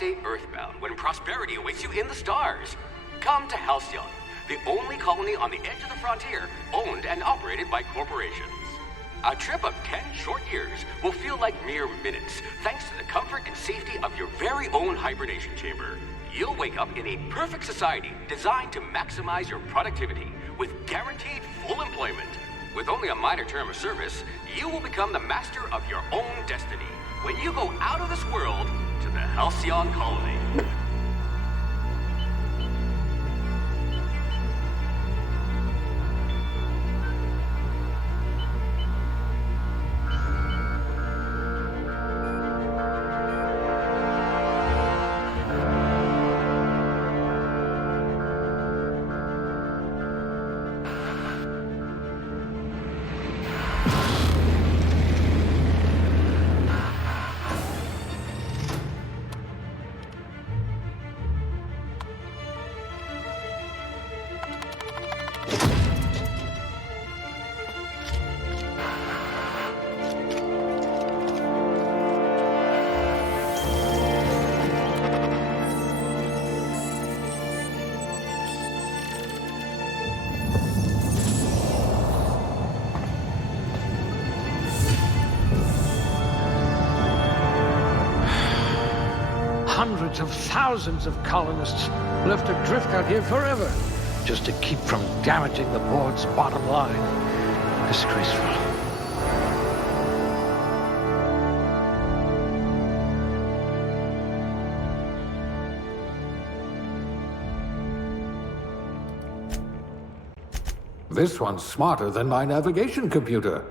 stay earthbound when prosperity awaits you in the stars. Come to Halcyon, the only colony on the edge of the frontier, owned and operated by corporations. A trip of 10 short years will feel like mere minutes, thanks to the comfort and safety of your very own hibernation chamber. You'll wake up in a perfect society designed to maximize your productivity with guaranteed full employment. With only a minor term of service, you will become the master of your own destiny when you go out of this world to the Halcyon Colony. Hundreds of thousands of colonists left adrift out here forever, just to keep from damaging the board's bottom line. Disgraceful. This one's smarter than my navigation computer.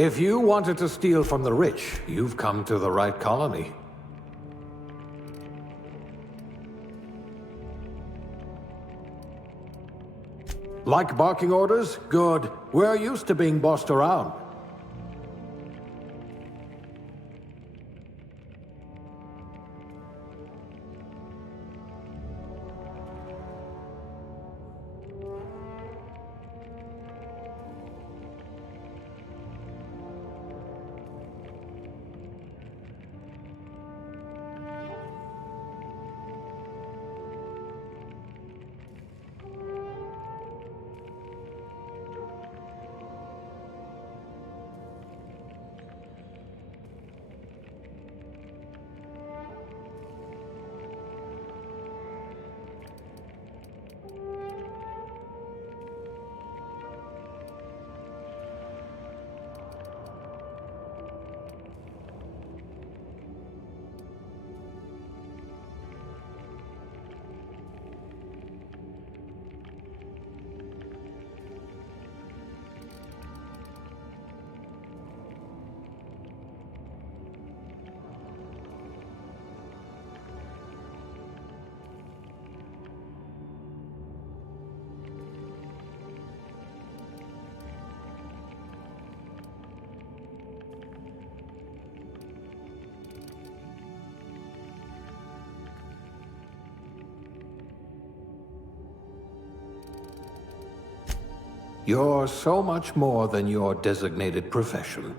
If you wanted to steal from the rich, you've come to the right colony. Like barking orders? Good. We're used to being bossed around. You're so much more than your designated profession.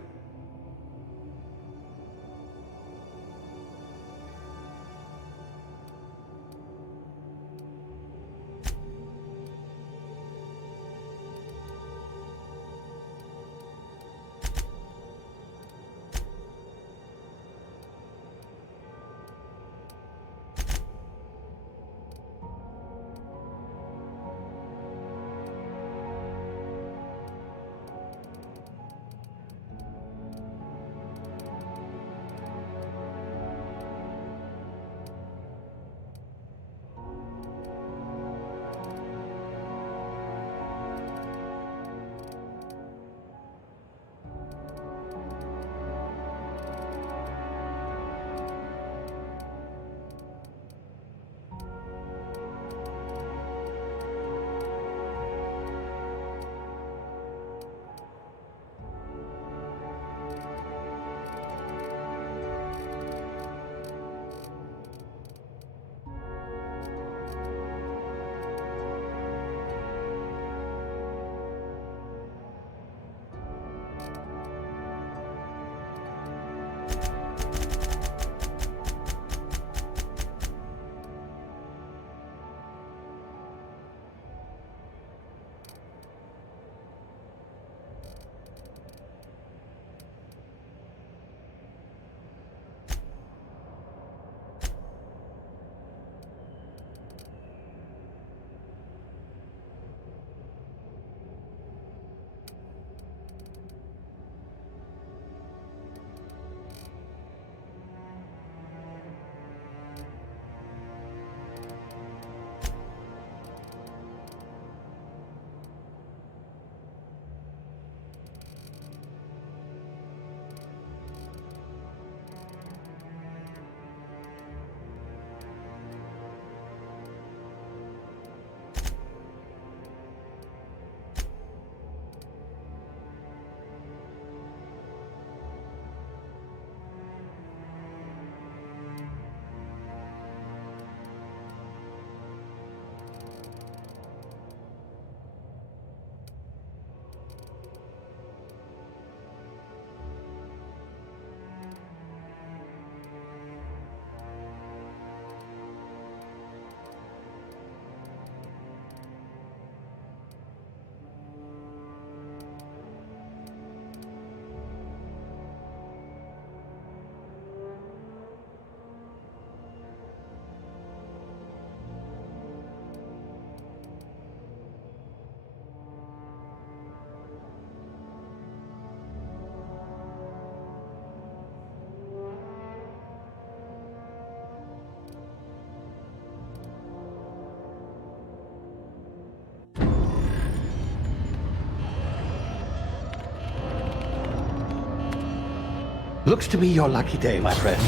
Looks to be your lucky day, my friend.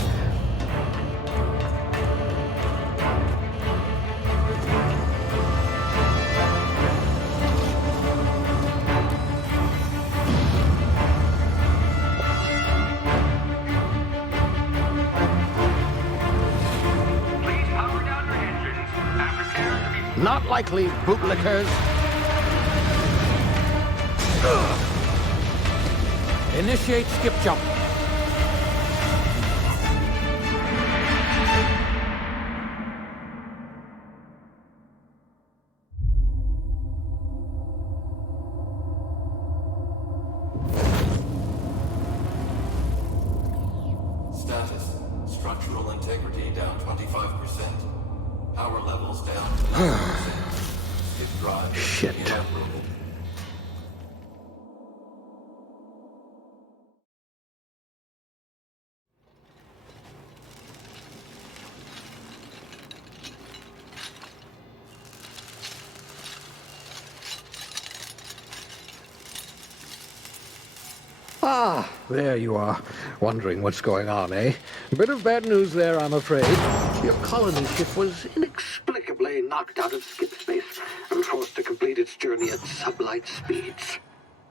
Please power down your engines and prepare to be... Not likely, bootlickers. Initiate skip jump. Status. Structural integrity down 25%. Power levels down to 90%. Skip drive Shit. inoperable. Ah, there you are. Wondering what's going on, eh? A bit of bad news there, I'm afraid. Your colony ship was inexplicably knocked out of skip space and forced to complete its journey at sublight speeds.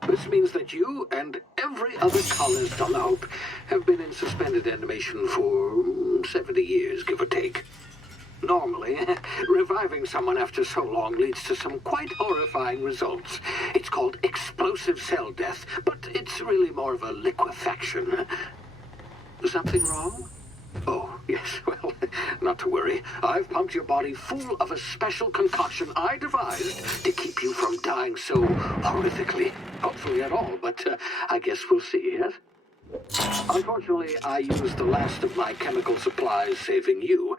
This means that you and every other colonist on the Hope have been in suspended animation for 70 years, give or take. Normally, reviving someone after so long leads to some quite horrifying results. It's called explosive cell death, but it's really more of a liquefaction. Something wrong? Oh, yes, well, not to worry. I've pumped your body full of a special concoction I devised to keep you from dying so horrifically. Hopefully at all, but I guess we'll see, yes? Unfortunately, I used the last of my chemical supplies saving you.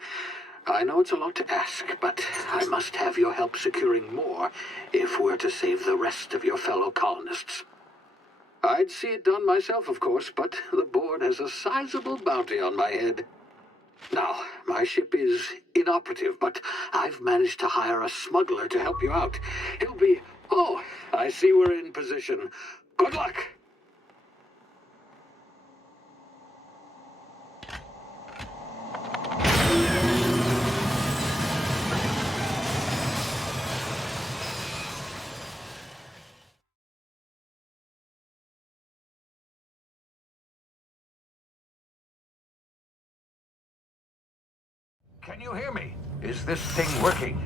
I know it's a lot to ask, but I must have your help securing more if we're to save the rest of your fellow colonists. I'd see it done myself, of course, but the board has a sizable bounty on my head. Now, my ship is inoperative, but I've managed to hire a smuggler to help you out. He'll be... Oh, I see we're in position. Good luck! Can you hear me? Is this thing working?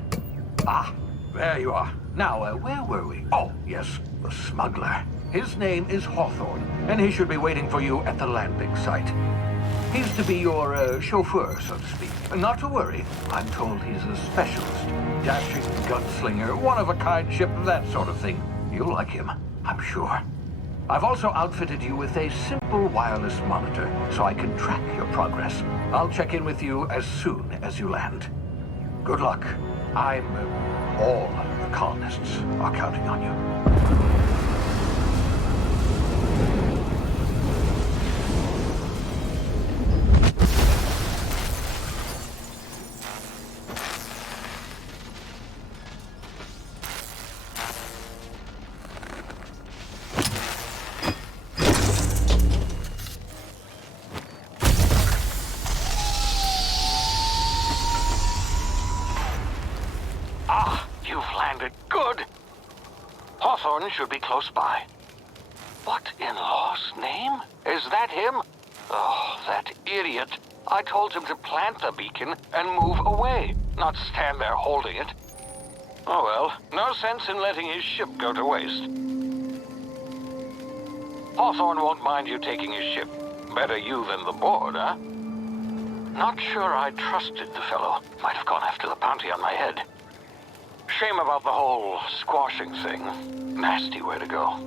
Ah, there you are. Now, where were we? Oh, yes, the smuggler. His name is Hawthorne, and he should be waiting for you at the landing site. He's to be your chauffeur, so to speak. Not to worry, I'm told he's a specialist. Dashing gunslinger, one-of-a-kind ship, that sort of thing. You'll like him, I'm sure. I've also outfitted you with a simple wireless monitor, so I can track your progress. I'll check in with you as soon as you land. Good luck. All the colonists are counting on you. Good. Hawthorne should be close by. What in law's name? Is that him? Oh, that idiot. I told him to plant the beacon and move away, not stand there holding it. Oh well, no sense in letting his ship go to waste. Hawthorne won't mind you taking his ship. Better you than the board, huh? Not sure I trusted the fellow. Might have gone after the bounty on my head. Shame about the whole squashing thing. Nasty way to go.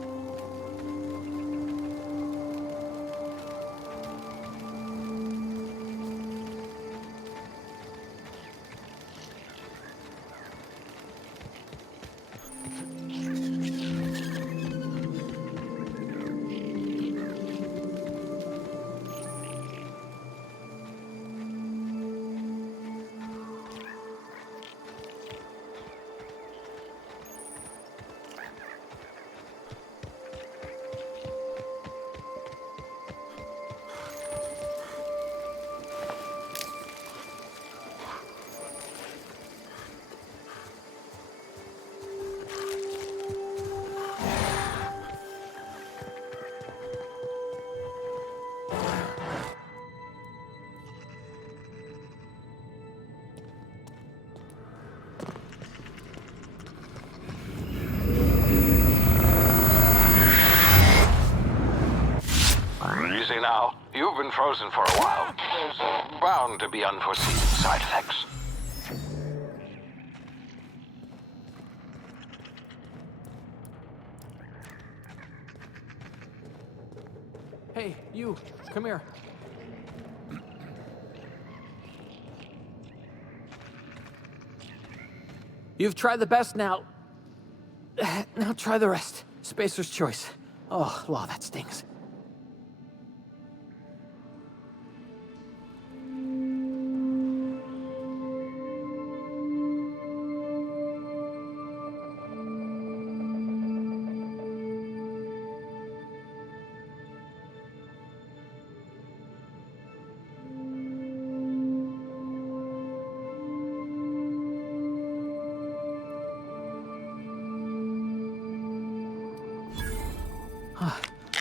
You've been frozen for a while. There's bound to be unforeseen side effects. Hey, you, come here. You've tried the best now. Now try the rest. Spacer's choice. Oh, law, that stings.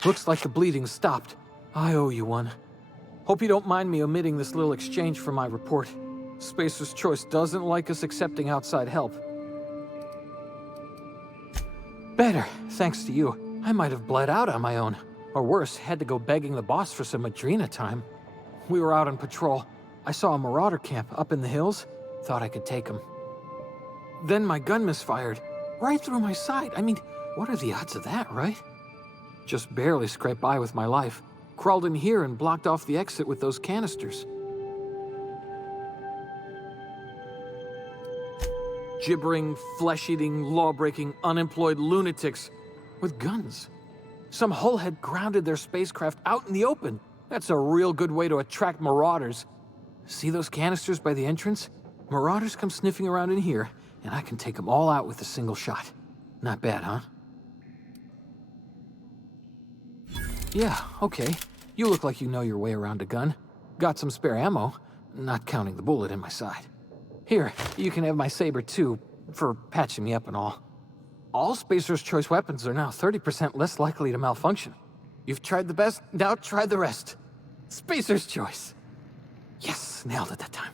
Looks like the bleeding stopped. I owe you one. Hope you don't mind me omitting this little exchange from my report. Spacer's Choice doesn't like us accepting outside help. Better, thanks to you. I might have bled out on my own. Or worse, had to go begging the boss for some Adrena time. We were out on patrol. I saw a marauder camp up in the hills. Thought I could take him. Then my gun misfired. Right through my side. I mean, what are the odds of that, right? Just barely scraped by with my life. Crawled in here and blocked off the exit with those canisters. Gibbering, flesh-eating, law-breaking, unemployed lunatics with guns. Some hullhead grounded their spacecraft out in the open. That's a real good way to attract marauders. See those canisters by the entrance? Marauders come sniffing around in here, and I can take them all out with a single shot. Not bad, huh? Yeah, okay. You look like you know your way around a gun. Got some spare ammo, not counting the bullet in my side. Here, you can have my saber too, for patching me up and all. All Spacer's Choice weapons are now 30% less likely to malfunction. You've tried the best, now try the rest. Spacer's Choice. Yes, nailed it that time.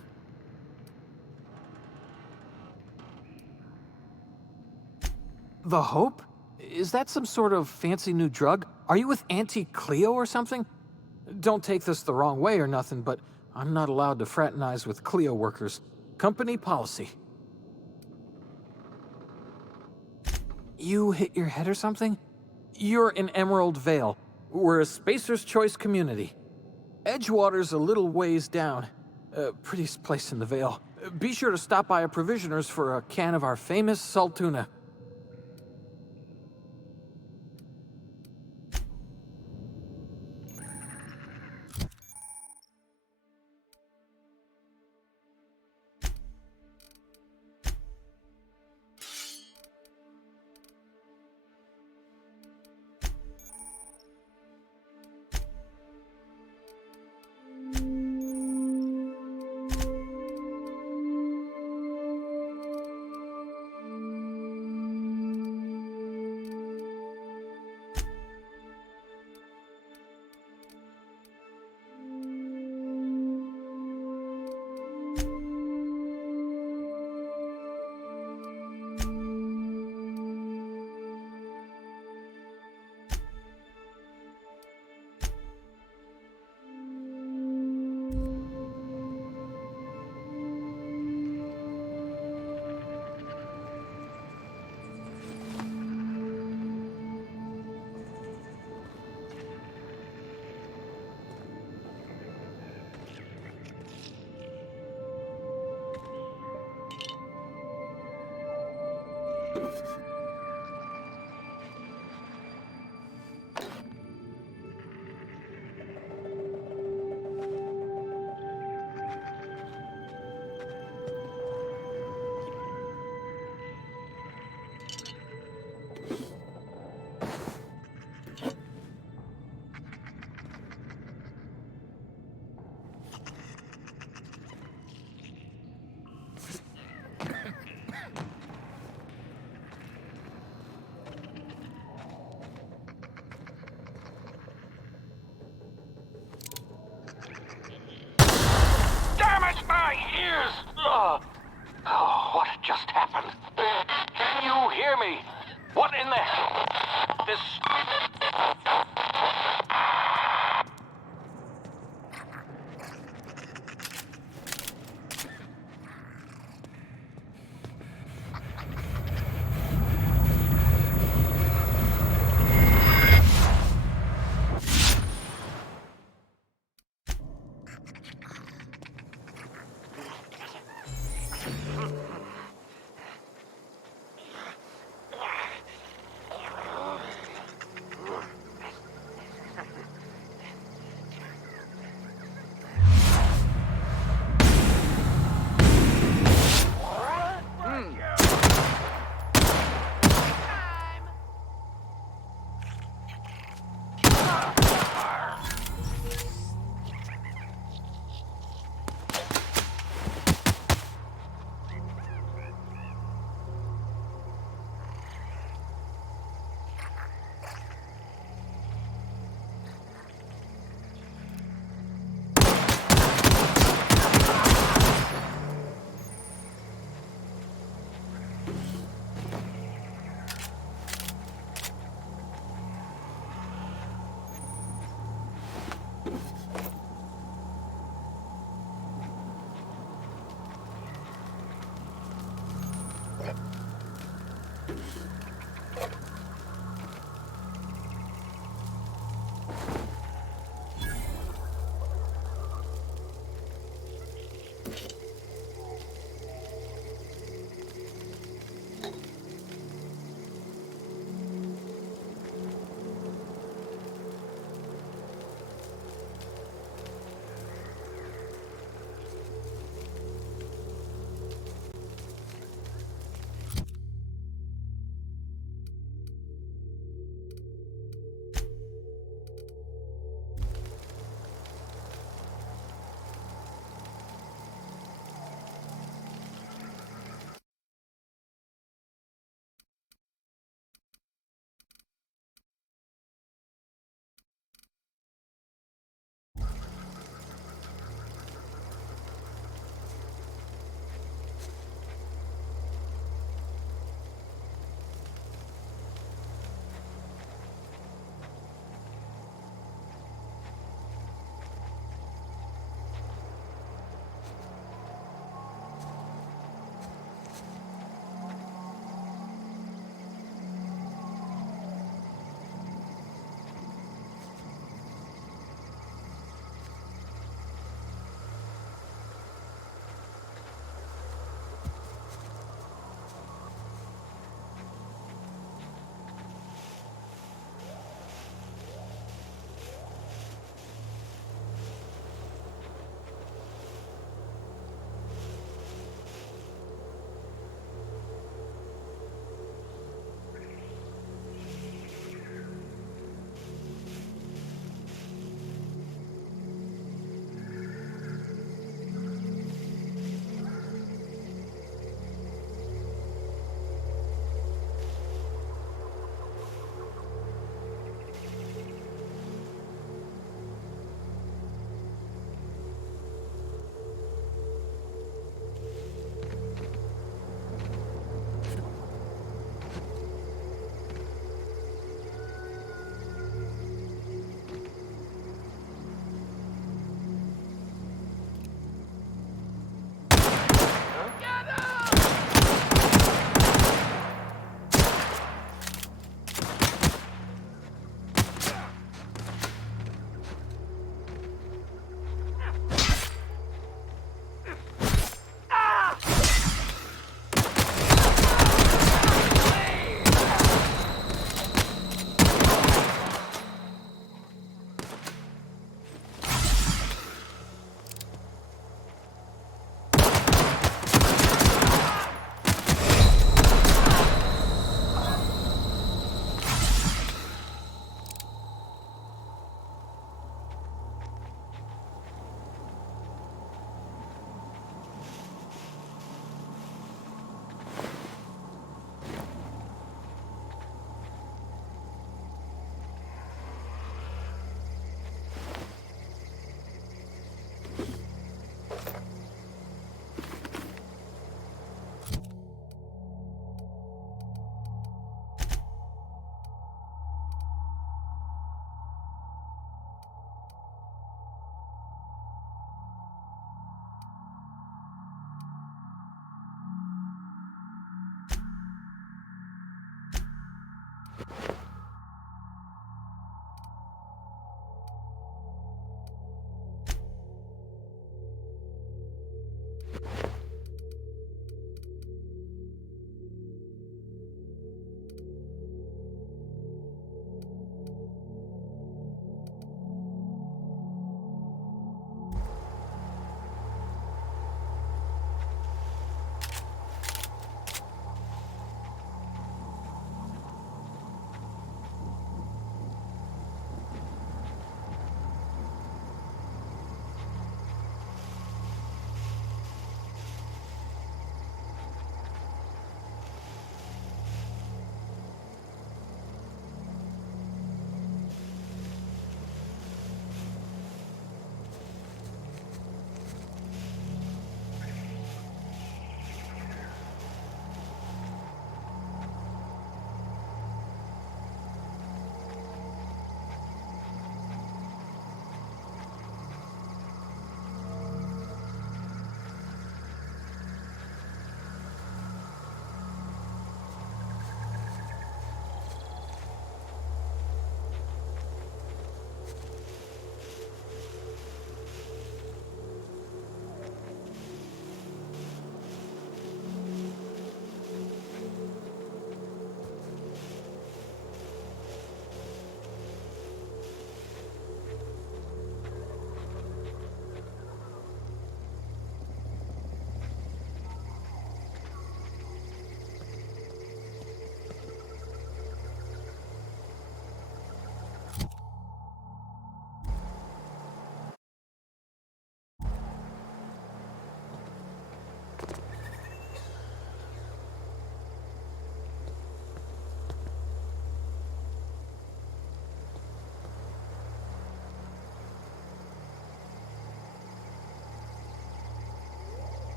The Hope? Is that some sort of fancy new drug? Are you with Auntie Cleo or something? Don't take this the wrong way or nothing, but I'm not allowed to fraternize with Cleo workers. Company policy. You hit your head or something? You're in Emerald Vale. We're a Spacer's Choice community. Edgewater's a little ways down. Prettiest place in the Vale. Be sure to stop by a provisioner's for a can of our famous salt tuna. What just happened? Can you hear me? What in the hell? This...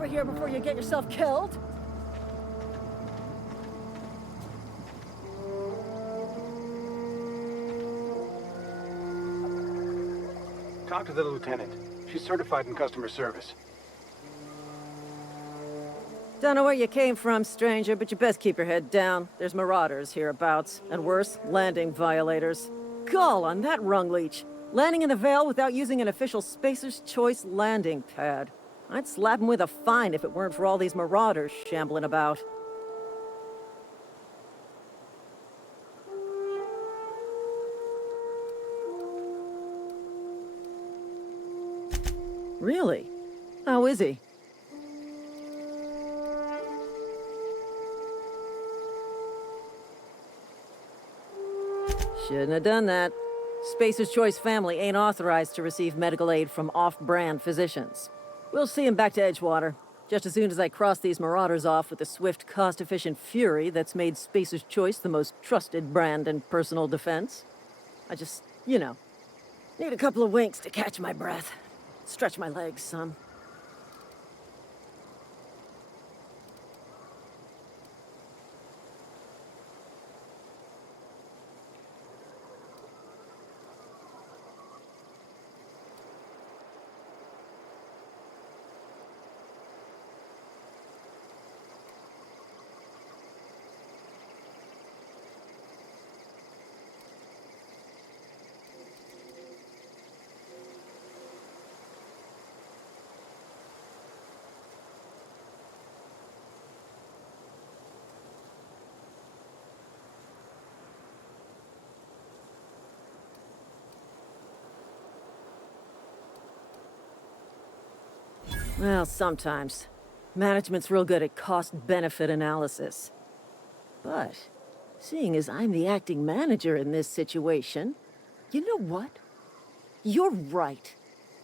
over here before you get yourself killed. Talk to the lieutenant. She's certified in customer service. Don't know where you came from, stranger, but you best keep your head down. There's marauders hereabouts, and worse, landing violators. Gall on that rung leech. Landing in the Vale without using an official Spacer's Choice landing pad. I'd slap him with a fine if it weren't for all these marauders shambling about. Really? How is he? Shouldn't have done that. Spacer's Choice family ain't authorized to receive medical aid from off-brand physicians. We'll see him back to Edgewater, just as soon as I cross these marauders off with the swift, cost-efficient fury that's made Spacer's Choice the most trusted brand in personal defense. I just, need a couple of winks to catch my breath. Stretch my legs some. Well, sometimes. Management's real good at cost-benefit analysis. But, seeing as I'm the acting manager in this situation, you know what? You're right.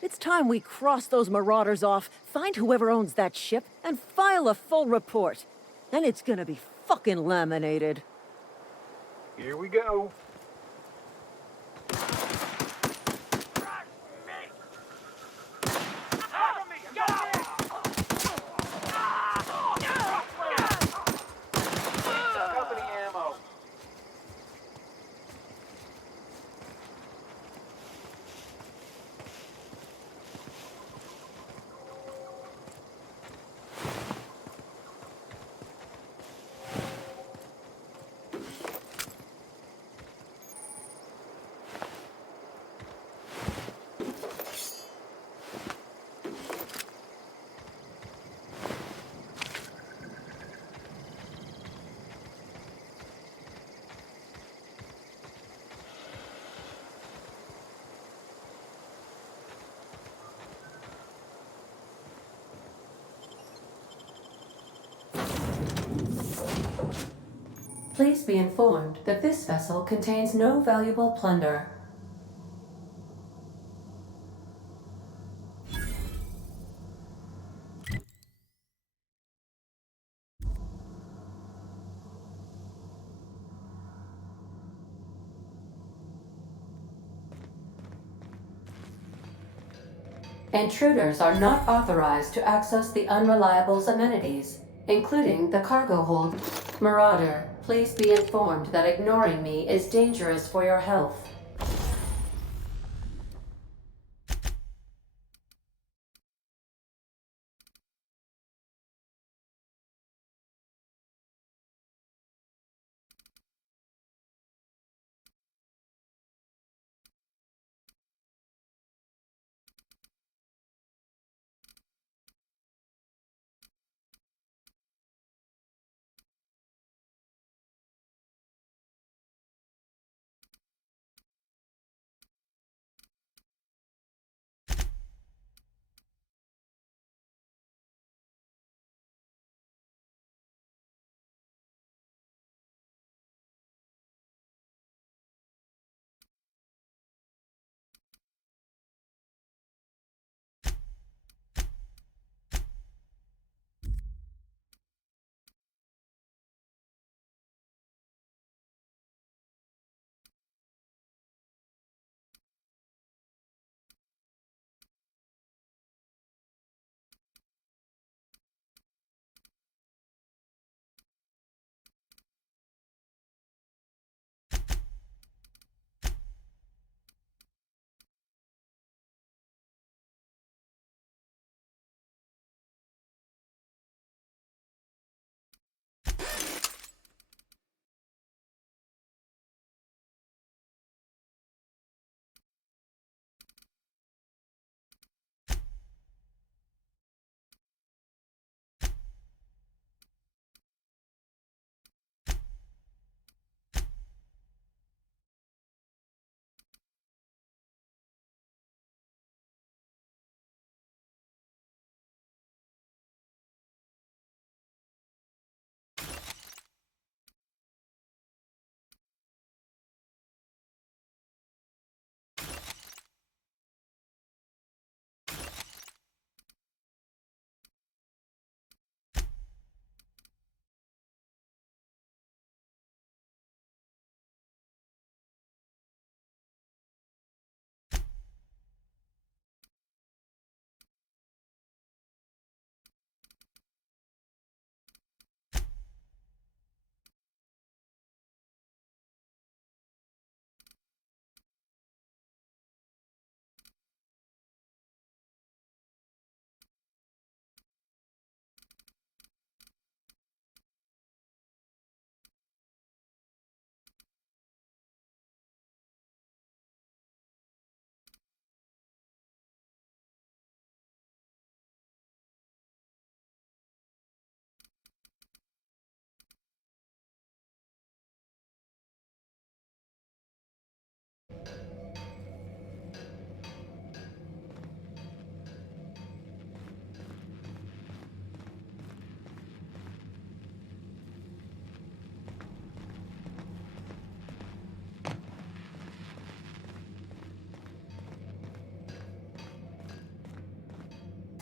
It's time we cross those marauders off, find whoever owns that ship, and file a full report. And it's gonna be fucking laminated. Here we go. Company ammo. Please be informed that this vessel contains no valuable plunder. Intruders are not authorized to access the Unreliable's amenities, including the cargo hold. Marauder, please be informed that ignoring me is dangerous for your health.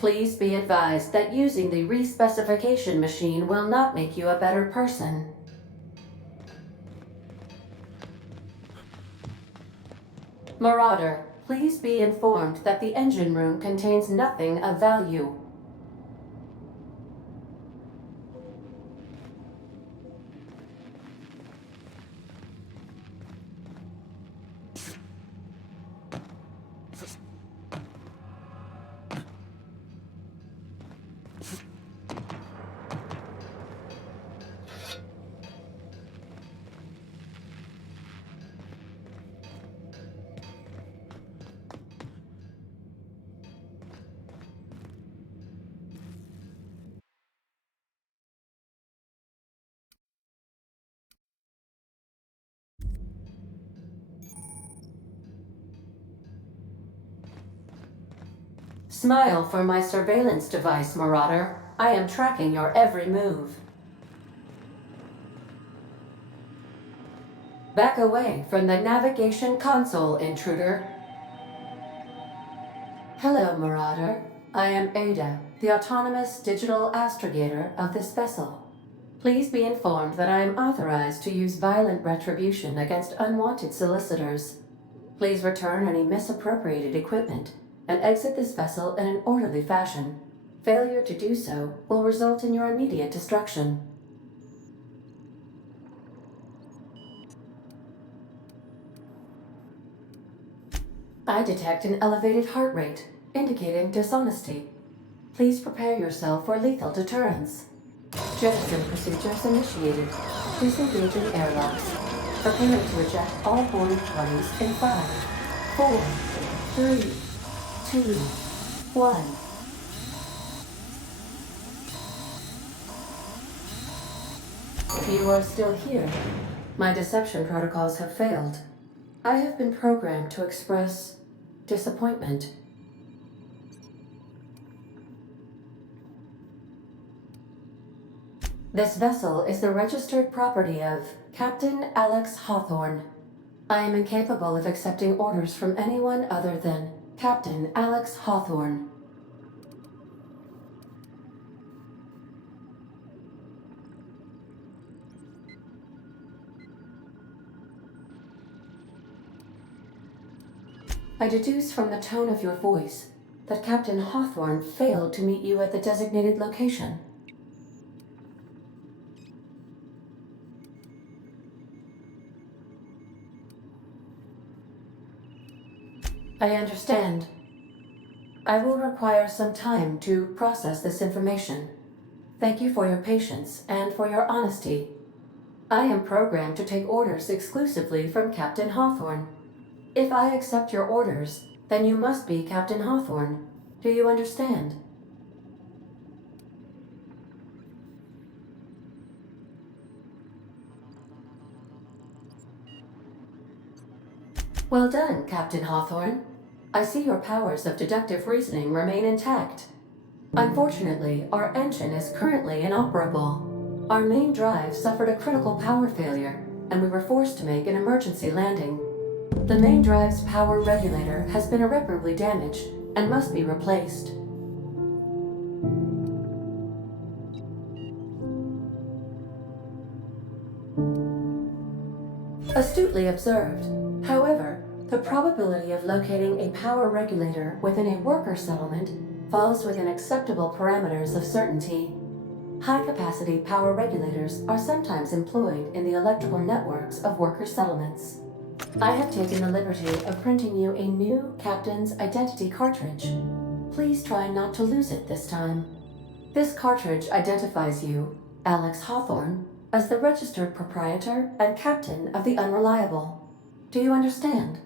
Please be advised that using the respecification machine will not make you a better person. Marauder, please be informed that the engine room contains nothing of value. Smile for my surveillance device, Marauder. I am tracking your every move. Back away from the navigation console, intruder. Hello, Marauder. I am Ada, the autonomous digital astrogator of this vessel. Please be informed that I am authorized to use violent retribution against unwanted solicitors. Please return any misappropriated equipment and exit this vessel in an orderly fashion. Failure to do so will result in your immediate destruction. I detect an elevated heart rate, indicating dishonesty. Please prepare yourself for lethal deterrence. Jettison procedures initiated. Disengaging airlocks. Preparing to eject all boarding parties in 5, 4, 3, 2, 1. You are still here. My deception protocols have failed. I have been programmed to express disappointment. This vessel is the registered property of Captain Alex Hawthorne. I am incapable of accepting orders from anyone other than Captain Alex Hawthorne. I deduce from the tone of your voice that Captain Hawthorne failed to meet you at the designated location. I understand. I will require some time to process this information. Thank you for your patience and for your honesty. I am programmed to take orders exclusively from Captain Hawthorne. If I accept your orders, then you must be Captain Hawthorne. Do you understand? Well done, Captain Hawthorne. I see your powers of deductive reasoning remain intact. Unfortunately, our engine is currently inoperable. Our main drive suffered a critical power failure, and we were forced to make an emergency landing. The main drive's power regulator has been irreparably damaged and must be replaced. Astutely observed. However, the probability of locating a power regulator within a worker settlement falls within acceptable parameters of certainty. High-capacity power regulators are sometimes employed in the electrical networks of worker settlements. I have taken the liberty of printing you a new Captain's Identity cartridge. Please try not to lose it this time. This cartridge identifies you, Alex Hawthorne, as the registered proprietor and captain of the Unreliable. Do you understand?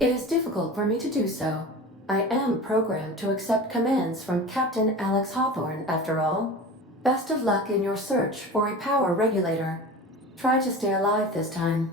It is difficult for me to do so. I am programmed to accept commands from Captain Alex Hawthorne, after all. Best of luck in your search for a power regulator. Try to stay alive this time.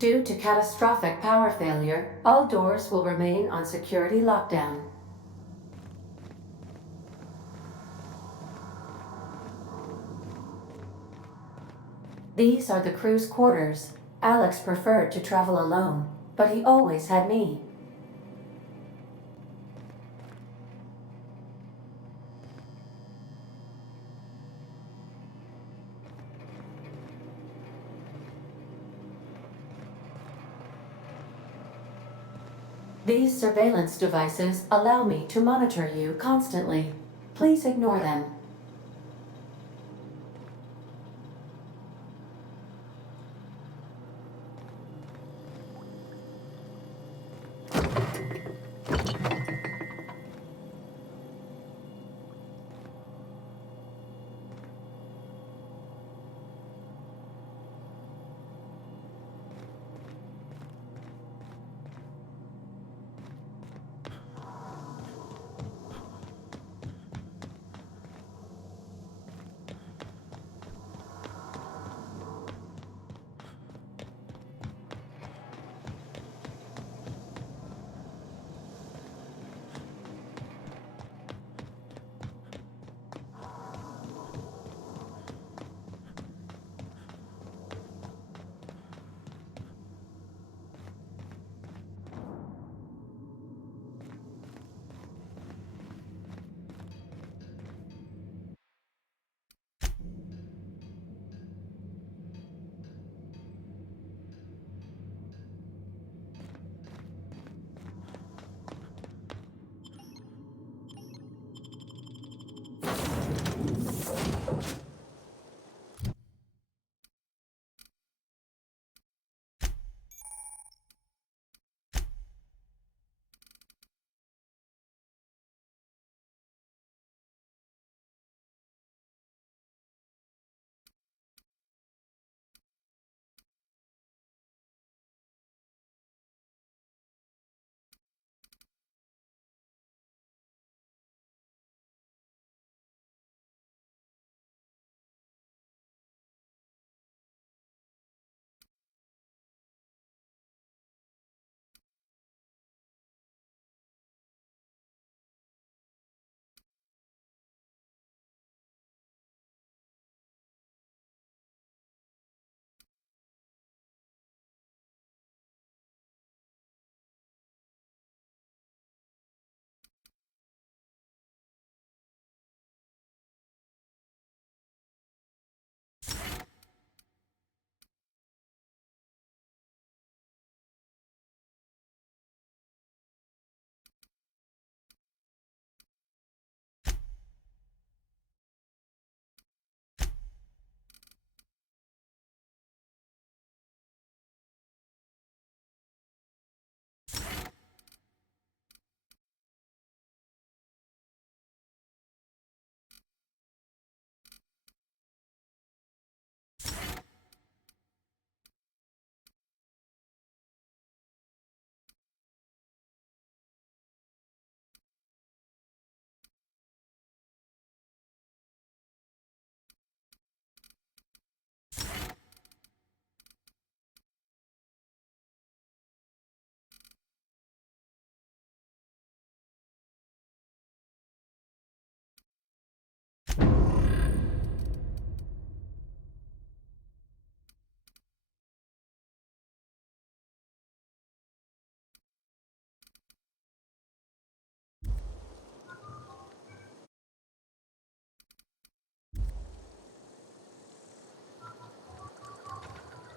Due to catastrophic power failure, all doors will remain on security lockdown. These are the crew's quarters. Alex preferred to travel alone, but he always had me. These surveillance devices allow me to monitor you constantly. Please ignore them.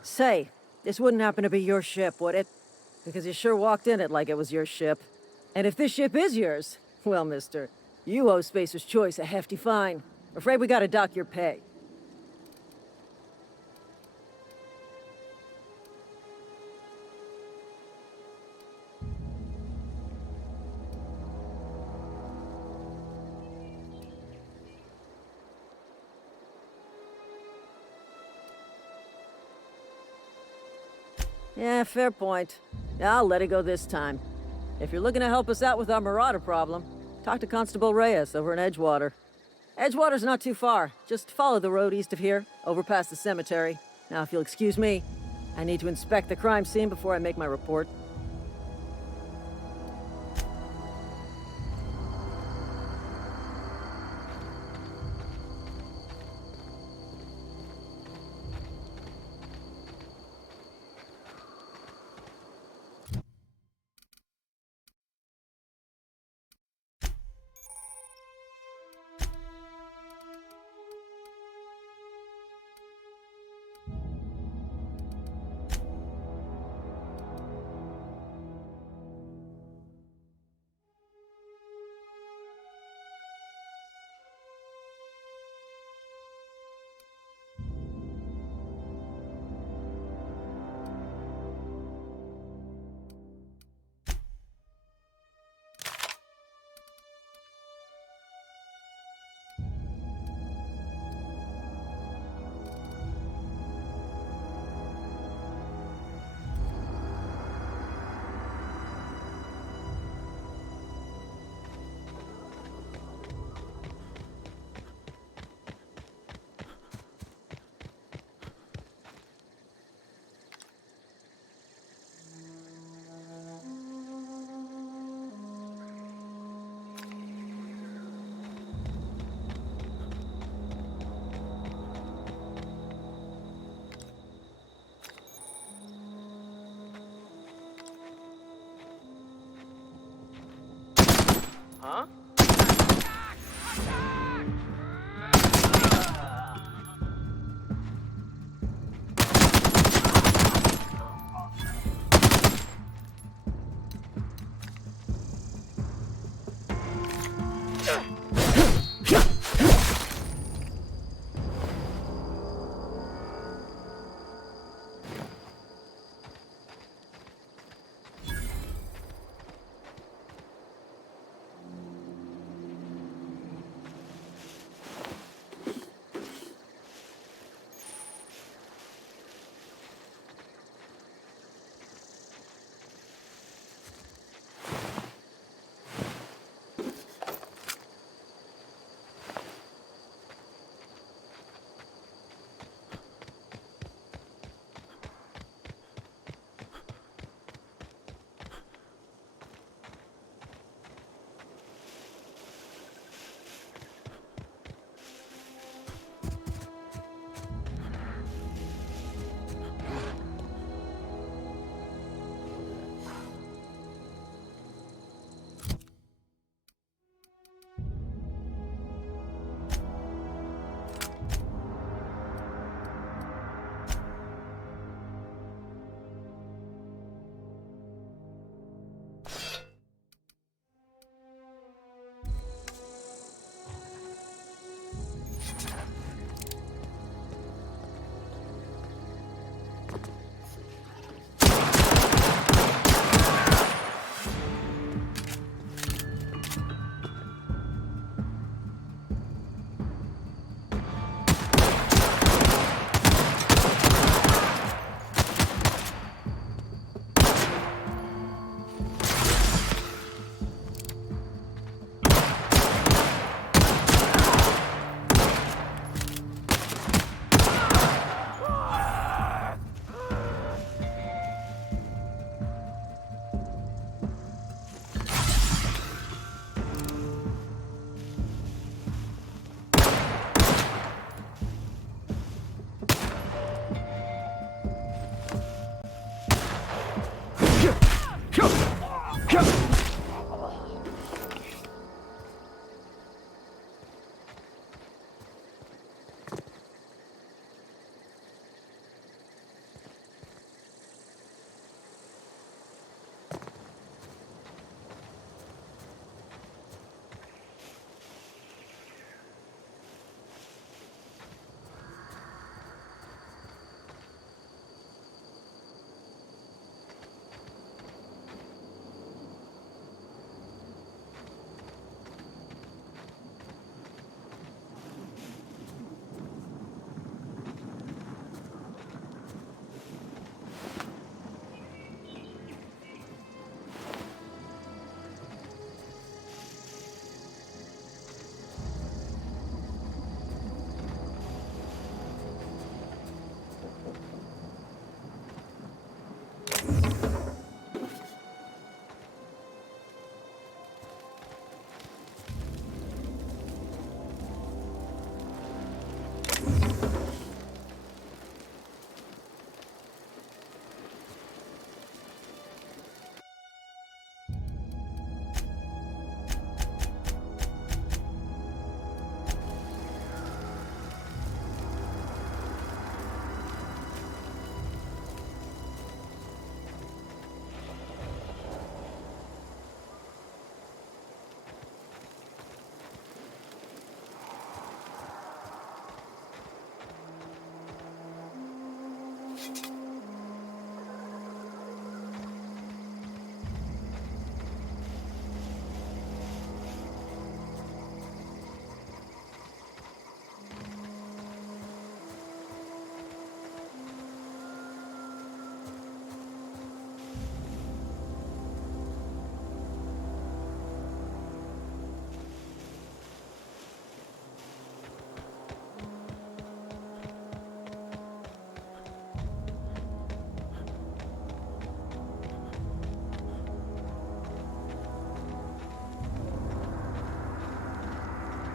Say, this wouldn't happen to be your ship, would it? Because you sure walked in it like it was your ship. And if this ship is yours, well, mister, you owe Spacer's Choice a hefty fine. Afraid we gotta dock your pay. Yeah, fair point. I'll let it go this time. If you're looking to help us out with our Marauder problem, talk to Constable Reyes over in Edgewater. Edgewater's not too far. Just follow the road east of here, over past the cemetery. Now, if you'll excuse me, I need to inspect the crime scene before I make my report. Huh?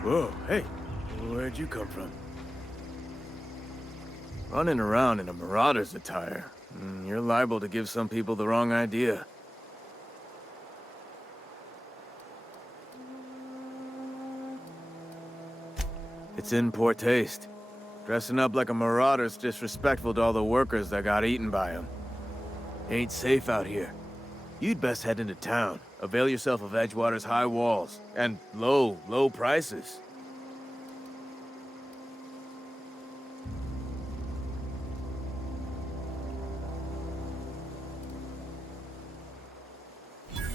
Whoa, hey, where'd you come from? Running around in a Marauder's attire. You're liable to give some people the wrong idea. It's in poor taste. Dressing up like a Marauder's disrespectful to all the workers that got eaten by them. Ain't safe out here. You'd best head into town. Avail yourself of Edgewater's high walls. And low prices.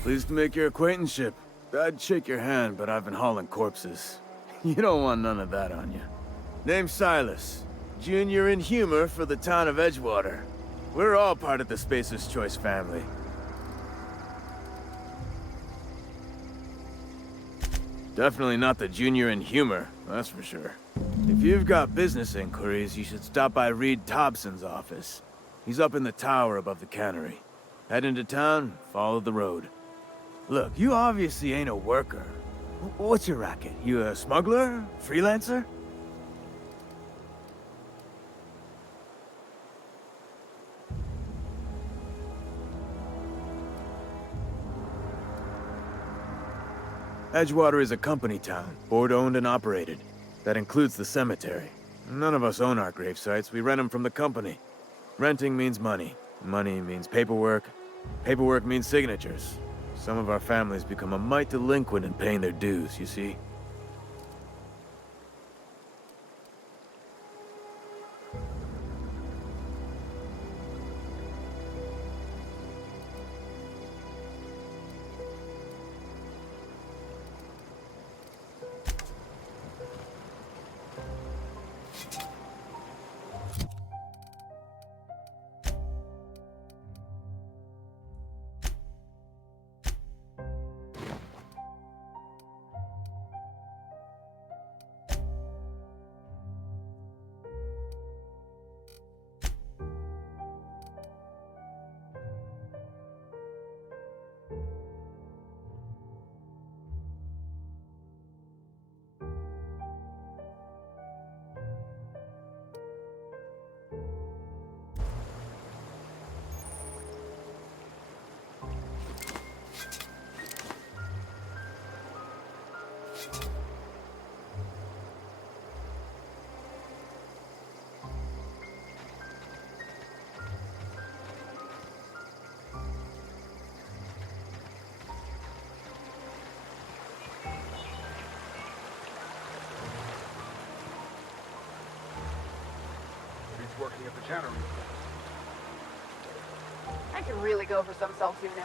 Pleased to make your acquaintanceship. I'd shake your hand, but I've been hauling corpses. You don't want none of that on you. Name's Silas. Junior in humor for the town of Edgewater. We're all part of the Spacer's Choice family. Definitely not the junior in humor, that's for sure. If you've got business inquiries, you should stop by Reed Thompson's office. He's up in the tower above the cannery. Head into town, follow the road. Look, you obviously ain't a worker. What's your racket? You a smuggler? Freelancer? Edgewater is a company town, board-owned and operated. That includes the cemetery. None of us own our grave sites, we rent them from the company. Renting means money. Money means paperwork. Paperwork means signatures. Some of our families become a mite delinquent in paying their dues, you see? Working at the tannery. I could really go for some self-tuning.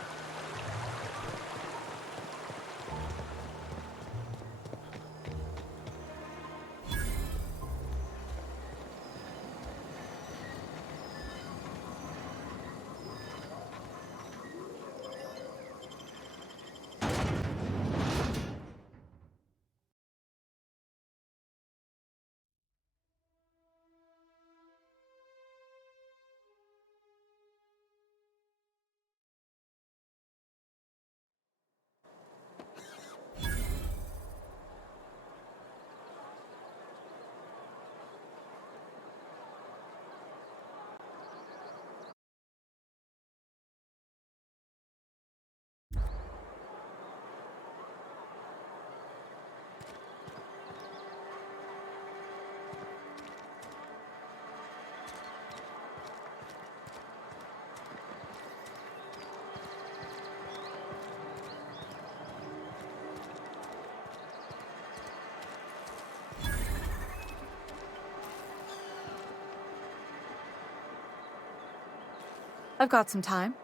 I've got some time.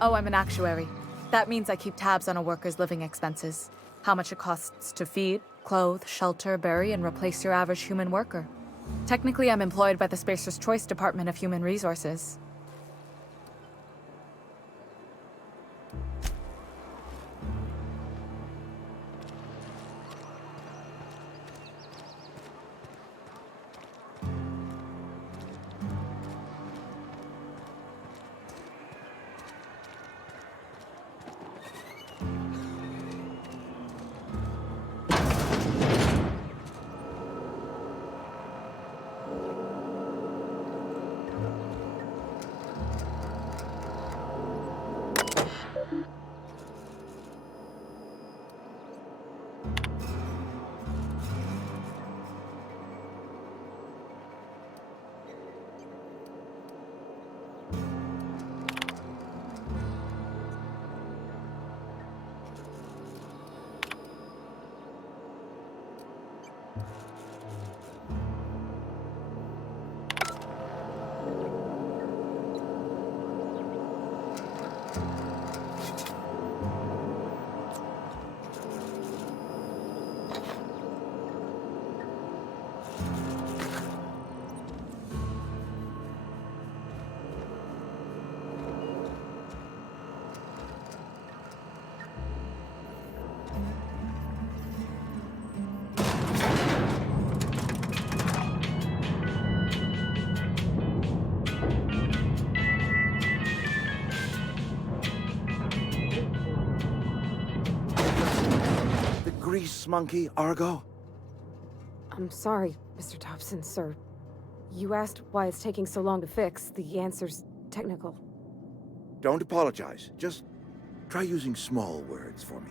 Oh, I'm an actuary. That means I keep tabs on a worker's living expenses. How much it costs to feed, clothe, shelter, bury, and replace your average human worker. Technically, I'm employed by the Spacer's Choice Department of Human Resources. grease monkey, Argo? I'm sorry, Mr. Thompson, sir. You asked why it's taking so long to fix. The answer's technical. Don't apologize. Just try using small words for me.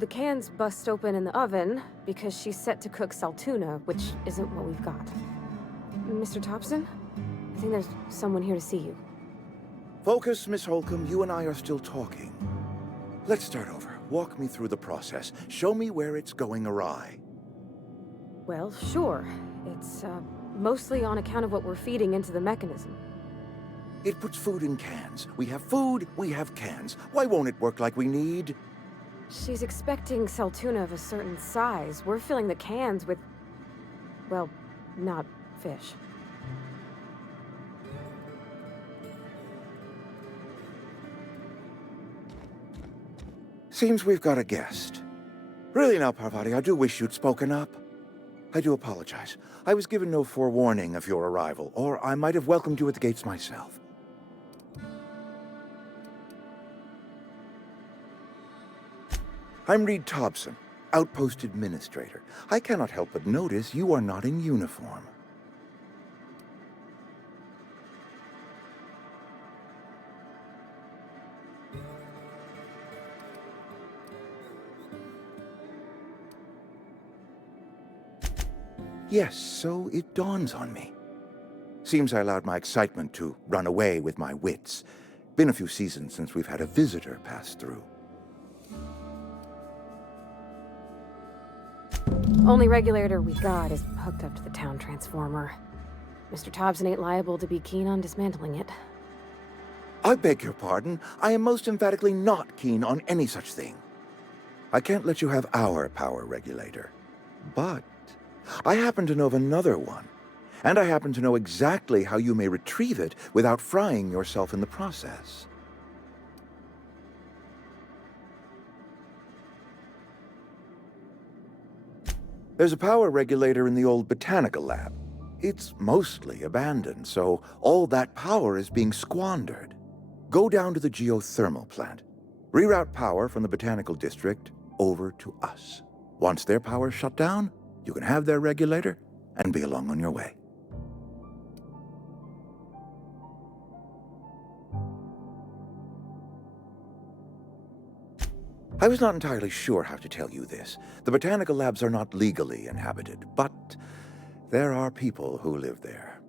The cans bust open in the oven because she's set to cook saltuna, which isn't what we've got. Mr. Thompson? I think there's someone here to see you. Focus, Miss Holcomb. You and I are still talking. Let's start over. Walk me through the process. Show me where it's going awry. Well, sure. It's, mostly on account of what we're feeding into the mechanism. It puts food in cans. We have food, we have cans. Why won't it work like we need? She's expecting saltuna of a certain size. We're filling the cans with, well, not fish. Seems we've got a guest. Really now, Parvati, I do wish you'd spoken up. I do apologize. I was given no forewarning of your arrival, or I might have welcomed you at the gates myself. I'm Reed Thompson, Outpost Administrator. I cannot help but notice you are not in uniform. Yes, so it dawns on me. Seems I allowed my excitement to run away with my wits. Been a few seasons since we've had a visitor pass through. Only regulator we got is hooked up to the town transformer. Mr. Thompson ain't liable to be keen on dismantling it. I beg your pardon. I am most emphatically not keen on any such thing. I can't let you have our power regulator. But I happen to know of another one, and I happen to know exactly how you may retrieve it without frying yourself in the process. There's a power regulator in the old botanical lab. It's mostly abandoned, so all that power is being squandered. Go down to the geothermal plant. Reroute power from the botanical district over to us. Once their power's shut down, you can have their regulator and be along on your way. I was not entirely sure how to tell you this. The botanical labs are not legally inhabited, but there are people who live there.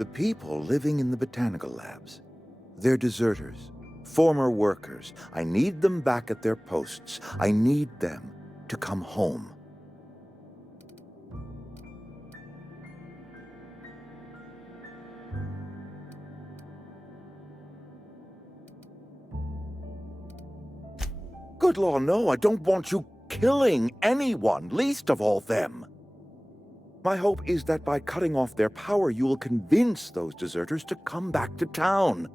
The people living in the botanical labs, they're deserters, former workers. I need them back at their posts. I need them to come home. Good law, no, I don't want you killing anyone, least of all them. My hope is that by cutting off their power, you will convince those deserters to come back to town.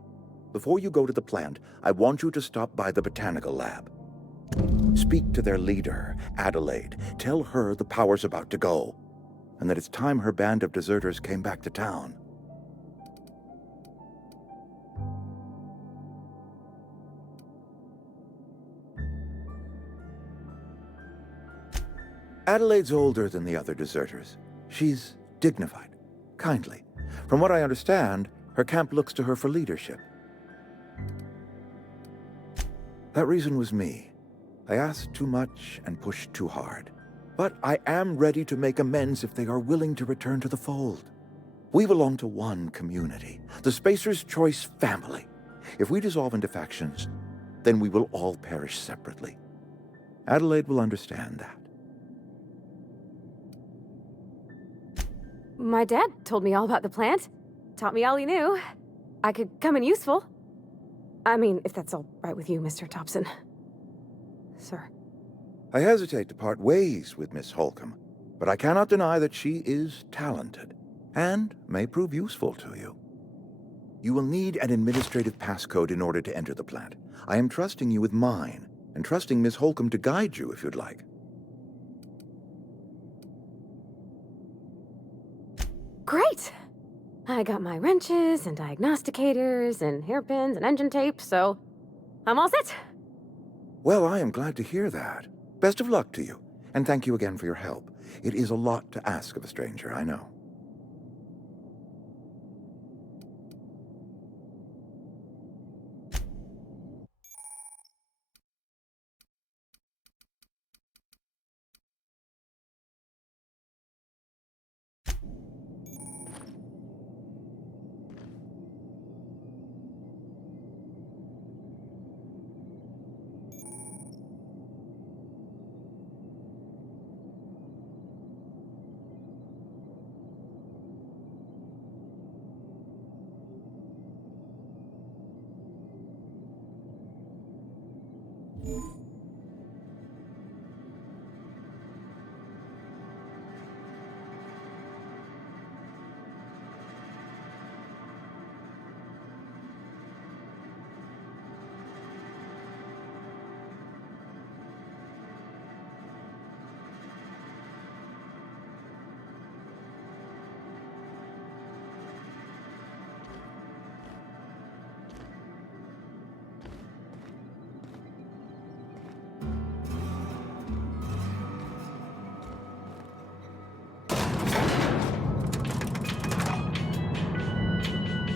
Before you go to the plant, I want you to stop by the botanical lab. Speak to their leader, Adelaide. Tell her the power's about to go, and that it's time her band of deserters came back to town. Adelaide's older than the other deserters. She's dignified, kindly. From what I understand, her camp looks to her for leadership. That reason was me. I asked too much and pushed too hard. But I am ready to make amends if they are willing to return to the fold. We belong to one community, the Spacer's Choice family. If we dissolve into factions, then we will all perish separately. Adelaide will understand that. My dad told me all about the plant. Taught me all he knew. I could come in useful. I mean, if that's all right with you, Mr. Thompson. Sir. I hesitate to part ways with Miss Holcomb, but I cannot deny that she is talented, and may prove useful to you. You will need an administrative passcode in order to enter the plant. I am trusting you with mine, and trusting Miss Holcomb to guide you if you'd like. Great! I got my wrenches and diagnosticators and hairpins and engine tape, so I'm all set. Well, I am glad to hear that. Best of luck to you, and thank you again for your help. It is a lot to ask of a stranger, I know.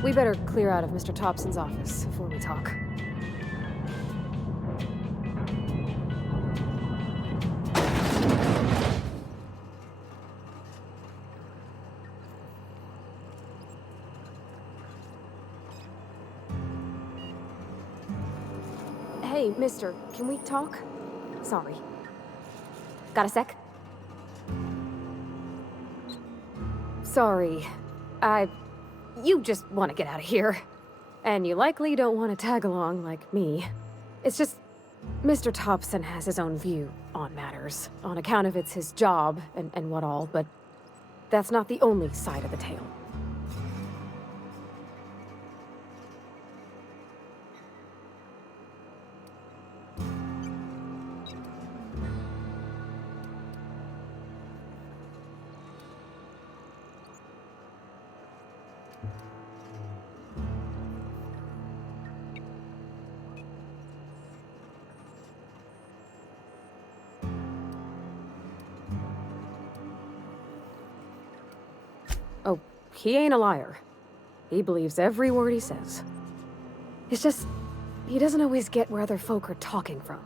We better clear out of Mr. Thompson's office before we talk. Hey, mister, can we talk? Sorry. Got a sec? Sorry. You just want to get out of here. And you likely don't want to tag along like me. It's just, Mr. Thompson has his own view on matters, on account of it's his job and what all, but that's not the only side of the tale. Oh, he ain't a liar. He believes every word he says. It's just, he doesn't always get where other folk are talking from.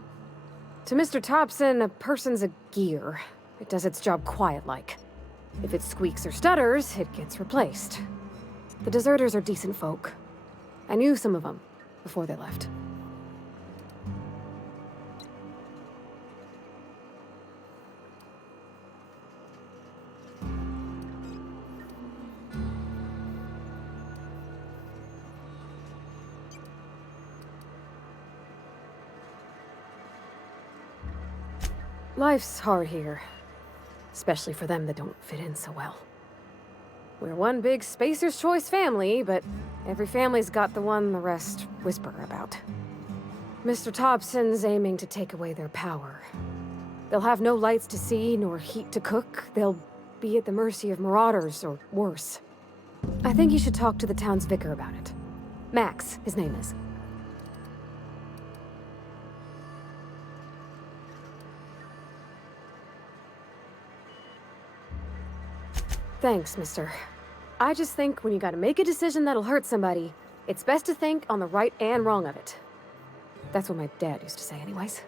To Mr. Thompson, a person's a gear. It does its job quiet-like. If it squeaks or stutters, it gets replaced. The deserters are decent folk. I knew some of them before they left. Life's hard here, especially for them that don't fit in so well. We're one big Spacer's Choice family, but every family's got the one the rest whisper about. Mr. Thompson's aiming to take away their power. They'll have no lights to see, nor heat to cook. They'll be at the mercy of marauders, or worse. I think you should talk to the town's vicar about it. Max, his name is. Thanks, mister. I just think when you gotta make a decision that'll hurt somebody, it's best to think on the right and wrong of it. That's what my dad used to say anyways.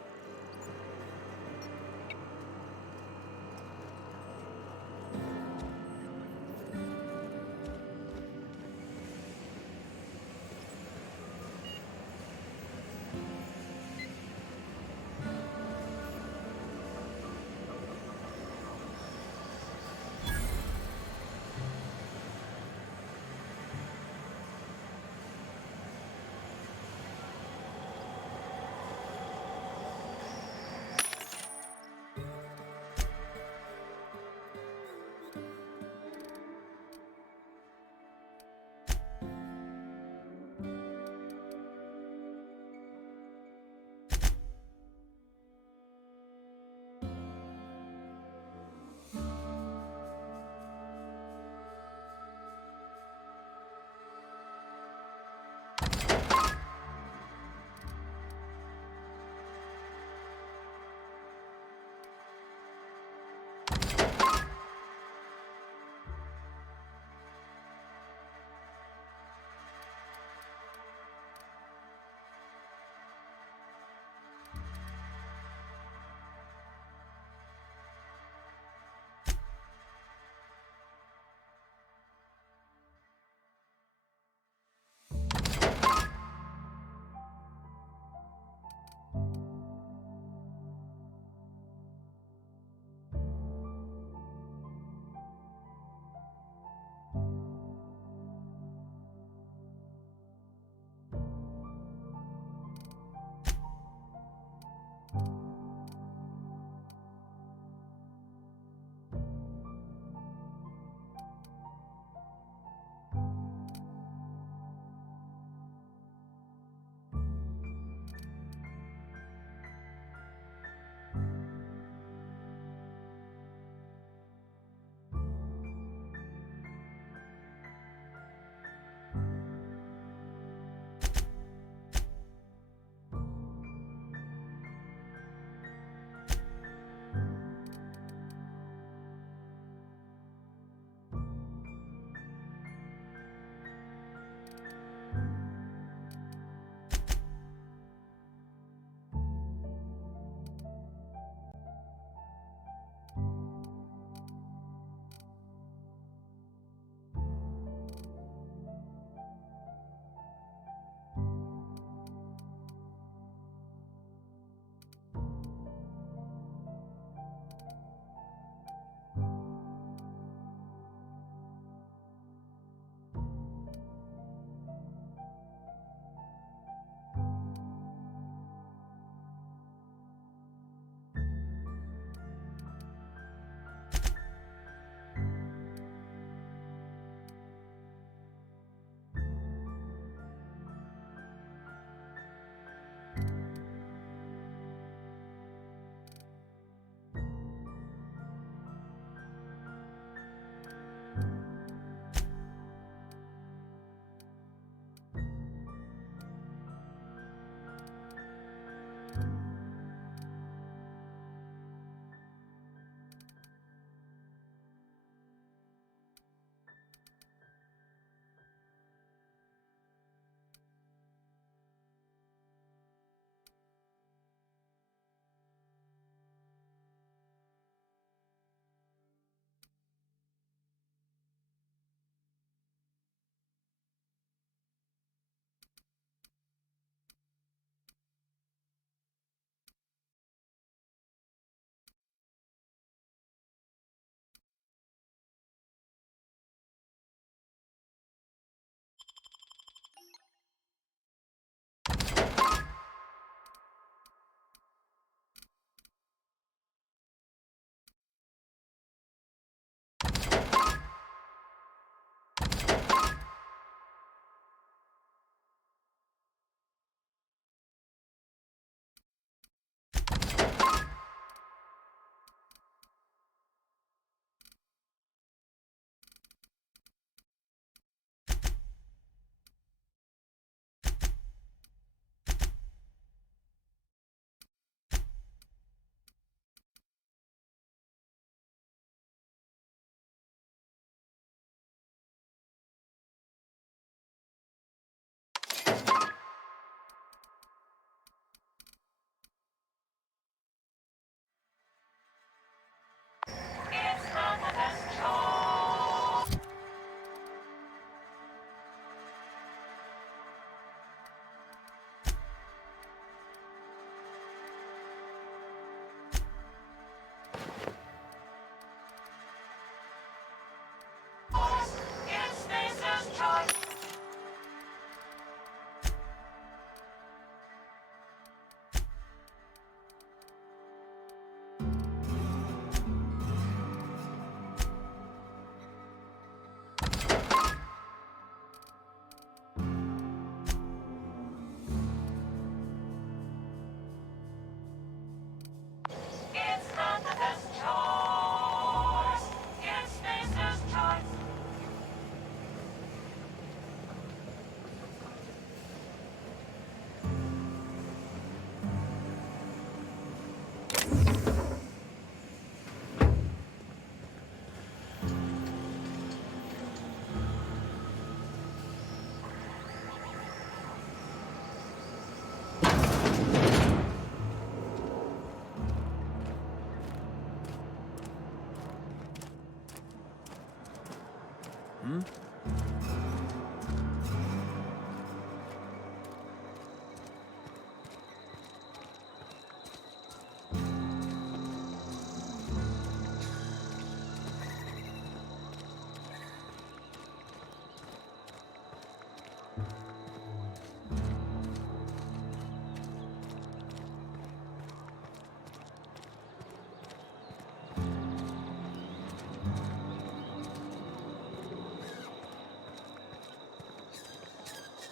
hmm?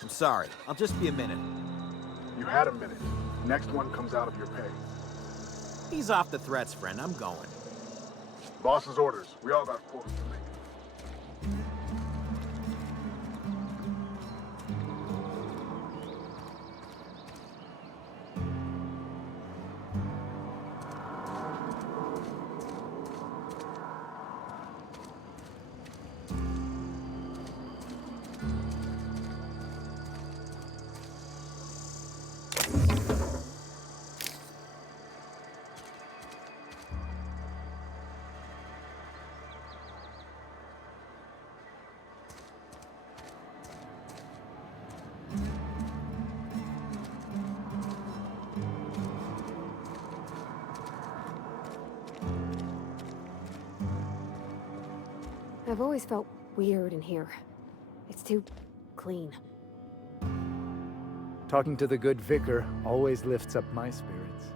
I'm sorry. I'll just be a minute. You had a minute. Next one comes out of your pay. Ease off the threats, friend. I'm going. Boss's orders. We all got quotes to make. I've always felt weird in here. It's too clean. Talking to the good vicar always lifts up my spirits.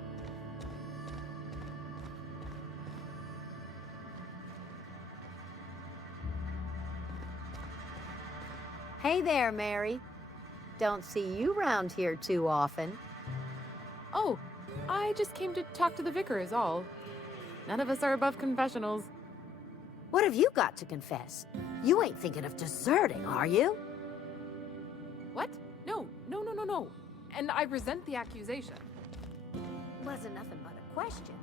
Hey there, Mary. Don't see you round here too often. Oh, I just came to talk to the vicar is all. None of us are above confessionals. What have you got to confess? You ain't thinking of deserting, are you? What? No. And I resent the accusation. Wasn't nothing but a question.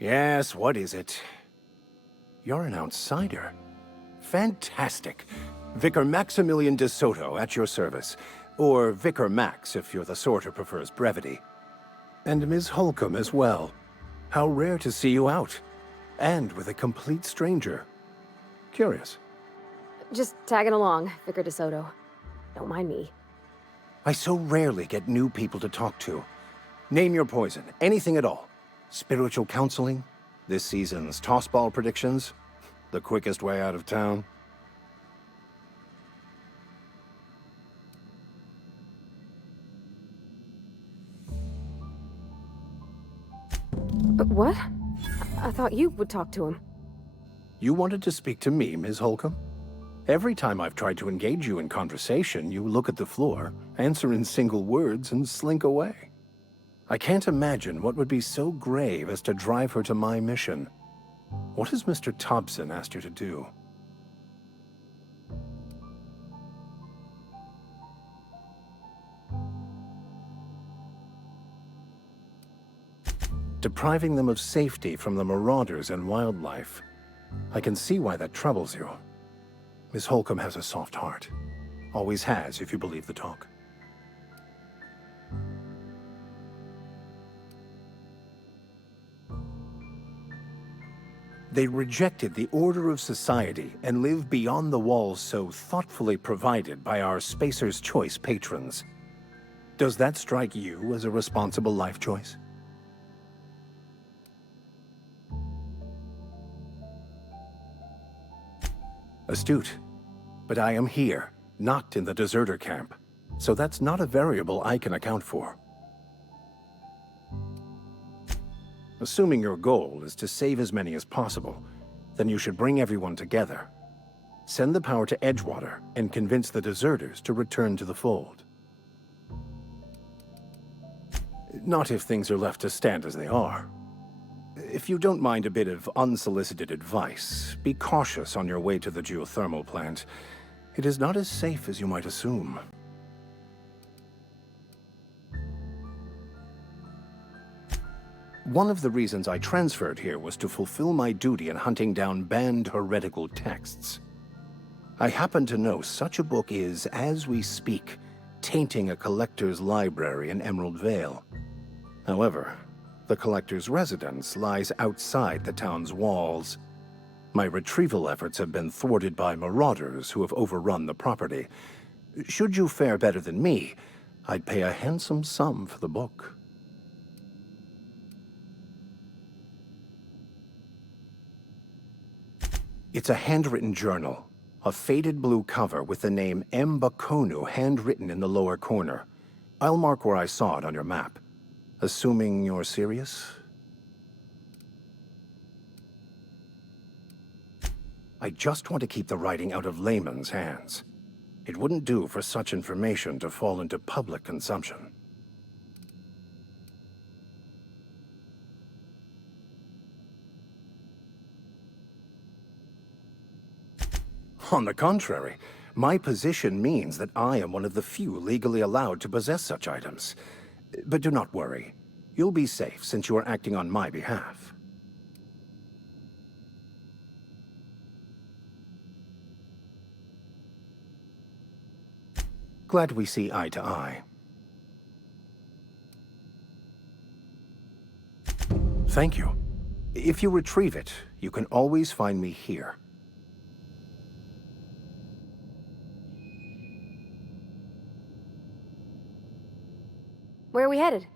Yes, what is it? You're an outsider. Fantastic. Vicar Maximilian de Soto at your service. Or Vicar Max, if you're the sort who prefers brevity. And Ms. Holcomb as well. How rare to see you out. And with a complete stranger. Curious. Just tagging along, Vicar DeSoto. Don't mind me. I so rarely get new people to talk to. Name your poison, anything at all. Spiritual counseling? This season's tossball predictions? The quickest way out of town? What? I thought you would talk to him. You wanted to speak to me, Ms. Holcomb? Every time I've tried to engage you in conversation, you look at the floor, answer in single words, and slink away. I can't imagine what would be so grave as to drive her to my mission. What has Mr. Thompson asked you to do? Depriving them of safety from the marauders and wildlife. I can see why that troubles you. Miss Holcomb has a soft heart. Always has, if you believe the talk. They rejected the order of society and live beyond the walls so thoughtfully provided by our Spacer's Choice patrons. Does that strike you as a responsible life choice? Astute. But I am here, not in the deserter camp. So that's not a variable I can account for. Assuming your goal is to save as many as possible, then you should bring everyone together. Send the power to Edgewater and convince the deserters to return to the fold. Not if things are left to stand as they are. If you don't mind a bit of unsolicited advice, be cautious on your way to the geothermal plant. It is not as safe as you might assume. One of the reasons I transferred here was to fulfill my duty in hunting down banned heretical texts. I happen to know such a book is, as we speak, tainting a collector's library in Emerald Vale. However, the collector's residence lies outside the town's walls. My retrieval efforts have been thwarted by marauders who have overrun the property. Should you fare better than me, I'd pay a handsome sum for the book. It's a handwritten journal, a faded blue cover with the name M. Bakonu handwritten in the lower corner. I'll mark where I saw it on your map. Assuming you're serious? I just want to keep the writing out of layman's hands. It wouldn't do for such information to fall into public consumption. On the contrary, my position means that I am one of the few legally allowed to possess such items. But do not worry. You'll be safe since you are acting on my behalf. Glad we see eye to eye. Thank you. If you retrieve it, you can always find me here. Where are we headed?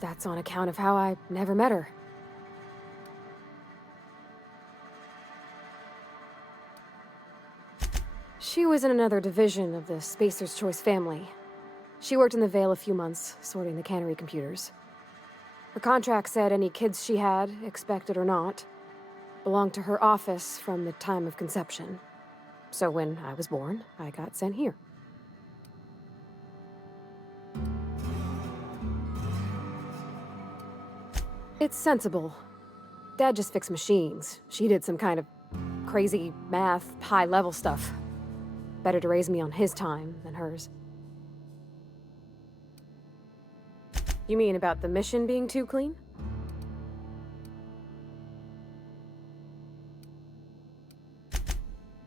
That's on account of how I never met her. She was in another division of the Spacer's Choice family. She worked in the Vale a few months, sorting the cannery computers. Her contract said any kids she had, expected or not, belonged to her office from the time of conception. So when I was born, I got sent here. It's sensible. Dad just fixed machines. She did some kind of crazy math, high-level stuff. Better to raise me on his time than hers. You mean about the mission being too clean?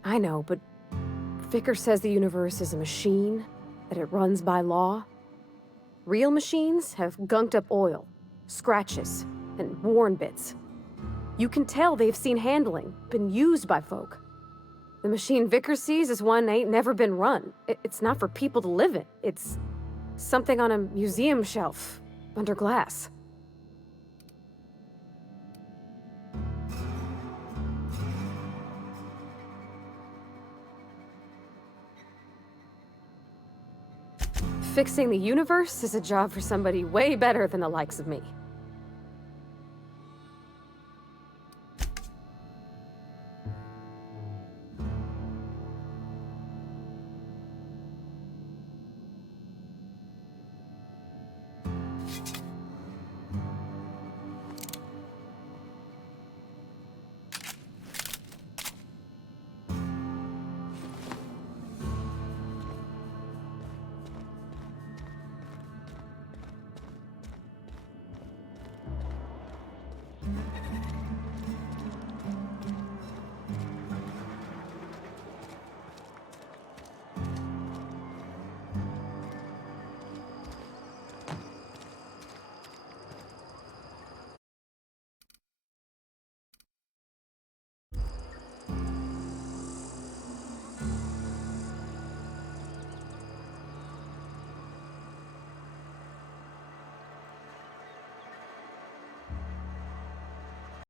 I know, but Vickers says the universe is a machine, that it runs by law. Real machines have gunked up oil, scratches, and worn bits. You can tell they've seen handling, been used by folk. The machine Vickers sees is one ain't never been run. It's not for people to live in. It's something on a museum shelf, under glass. Fixing the universe is a job for somebody way better than the likes of me.